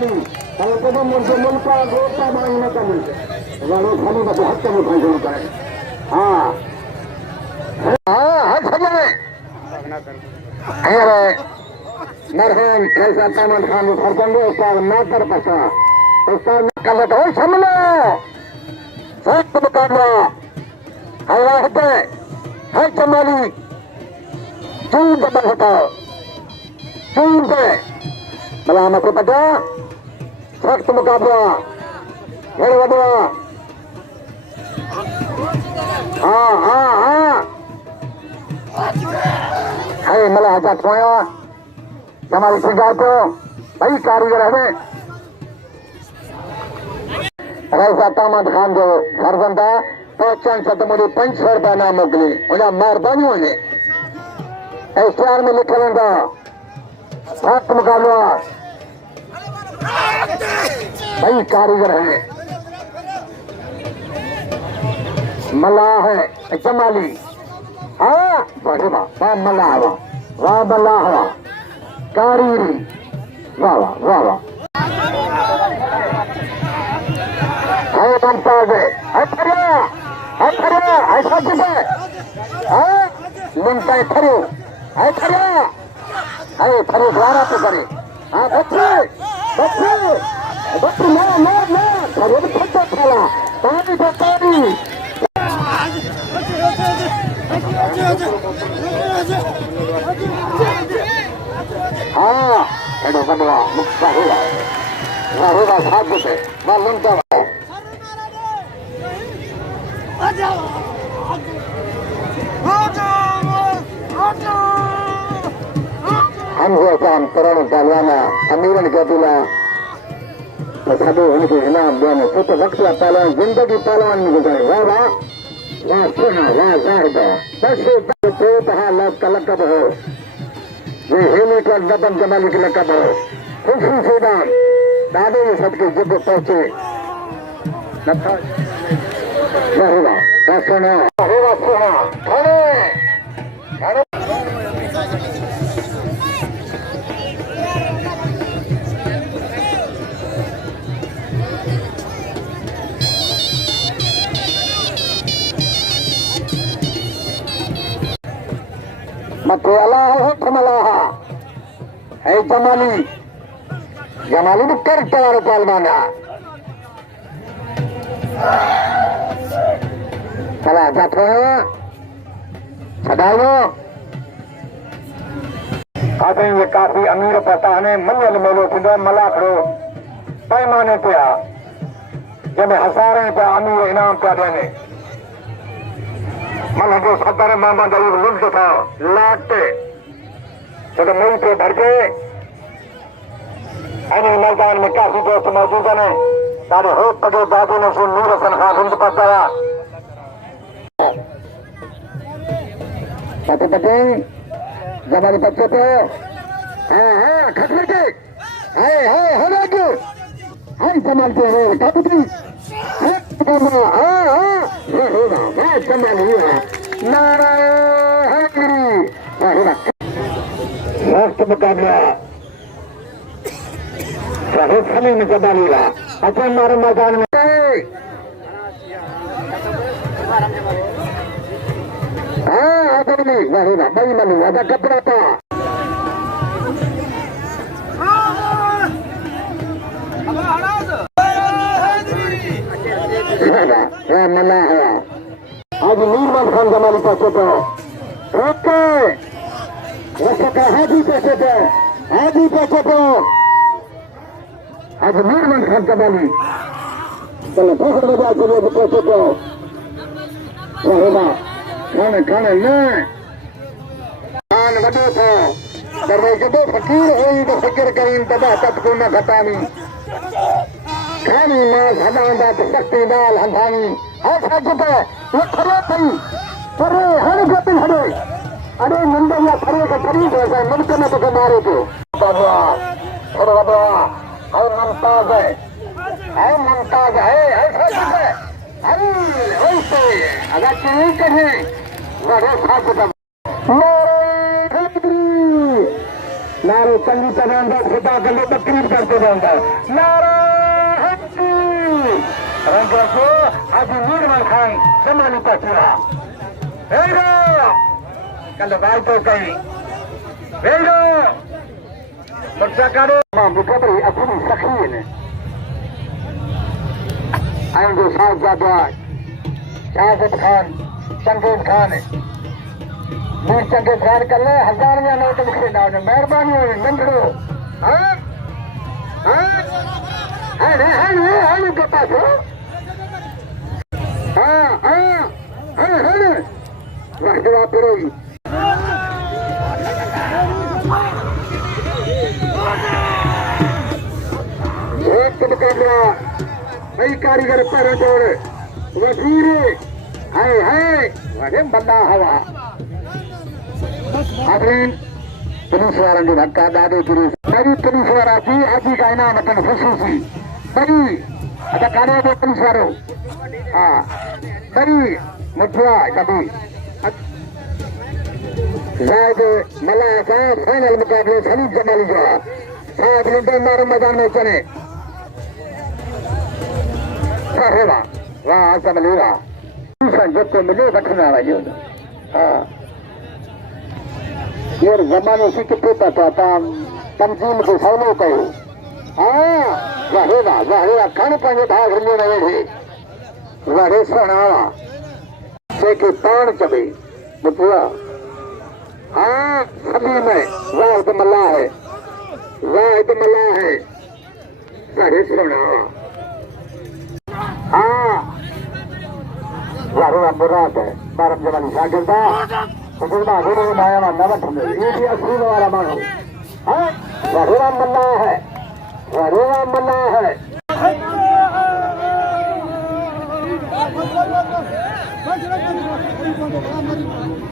kami. Kalau kita muncul-muncul gota main kami. Lalu kami dah buat kami panjang kali. हाथ हजारे अरे मरहूम कैसा तामन खान फरकंदो उस्ताद नातर पसा उस्ताद कल तो सामने सख्त मुकाबला हवा होते है जमाली चूर दबल होता चूर पे मलामत को पता सख्त मुकाबला फिर वदवा है मला हजार खोया हमारी सिंगार को भाई कारीगर है रईसा तामद खान जो फरजंदा पहचान सतमुड़ी 500 रुपया नाम मोकली उन्हें मेहरबानी होने एसटीआर में लिखा रहता सख्त मुकाबला भाई कारीगर है मल्लाह है जमाली वाह मल्लाह वाह मल्लाह कारीरी वाह वाह वाह वाह मुमताज ऐसा चुप है मुमताज खरू खरू द्वारा तो करे बच्चे बच्चे बच्चे ना खरू फटा खेला पानी तो पानी एडो बदला मुक्ता होगा साथ से मालूम क्या हम हुआ काम तरण पहलवाना अमीरन कपिला सभी उनके इनाम देने तो वक्त पहलवान जिंदगी पहलवान में गुजरे वाह वाह वाह सुना वाह जाहिदा बस लग लकब हो ये हेली का दबन जमाली की लकब हो खुशी से दाम दादे ये सबके जिद पहुंचे सुना खड़े मत अल्लाह है जमाली जमाली भी कर तैयार पालवाना चला जाते छड़ालो आते ये काफी अमीर पता है मल्ल मेलो खुदा मलाखड़ो पैमाने पे आ जब हजारे पे अमीर इनाम पे देने मन जो सदर मामा दई लुट था लाटे तो मुंह पे भर के अने मैदान में काफी दोस्त मौजूद हैं सारे हो पदे बाबू ने सुन नूर हसन खान हिंद पताया पते पते जमाली बच्चे पे खटखट के हो लगे हम संभालते हैं काबूती सख्त मुकाबला सही में जमालेगा अच्छा हमारे मैदान में नहीं मनी आधा कपड़ा था मना है आज नीरमल खान जमाली पैसे पे ओके हाजी पैसे पे हाजी पैसे पे आज नीरमल खान जमाली चलो बहुत बजा चलिए पैसे पे खाने खाने न खान वॾो था पर जॾहिं फ़क़ीर हुई त फ़िक्र करीं तॾहिं तत कोन घटानी खानी मां हलांदा त सख़्ती दाल हंधानी ऐसा चुप ये खड़े थी परे हर गति हड़े अरे नंद या खड़े के करीब हो गए मुल्क में तो मारे तो बाबा और बाबा है मुमताज है ऐसा चुप है अरे वैसे अगर चीज करें बड़े साथ नारे चंगी तरह का खुदा गले तकरीर करते रहता है। नारा हक्की रंगर को हाजी निर्मल खान जमानी पहुंचा कल भाई तो कहीं बच्चा कारो मुकबरी अपनी सखी ने आएंगे साहब जाबाज शाहजद Khan Genghis Khan Mir Genghis Khan कर ले 1000 या नोट मुखे ना मेहरबानी हो नंदड़ो हाँ हाँ के पास हाँ वाह जवाब करोगी एक मुकाबला कई कारीगर पर जोड़ वजीर है वह बंदा हवा आखिर पुलिस वालों जो धक्का दादे पुलिस बड़ी पुलिस वाला थी आजी का इनाम अपन खुशी बड़ी अच्छा काले दो पुलिस वालों हाँ बड़ी मुठिया कभी जायद मला का फाइनल मुकाबले सनी जमाली जो साथ लिंडन मारो मैदान में चले वाह वाह समलेगा जब को मिले बटना वाली हाँ ये जमाने से कितने पता तंजीम को फॉलो करो हाँ वाह खाने पाने भाग रही है वाह सोना से के तान चबे बुआ हाँ सभी में वाह तो मल्ला है वाह सोना हाँ वाह मुराद है बारह जवानी शागिर्दा हुकुमा गुरु माया ना नवट में ये भी असूल वाला मानो हाँ वाह मल्ला है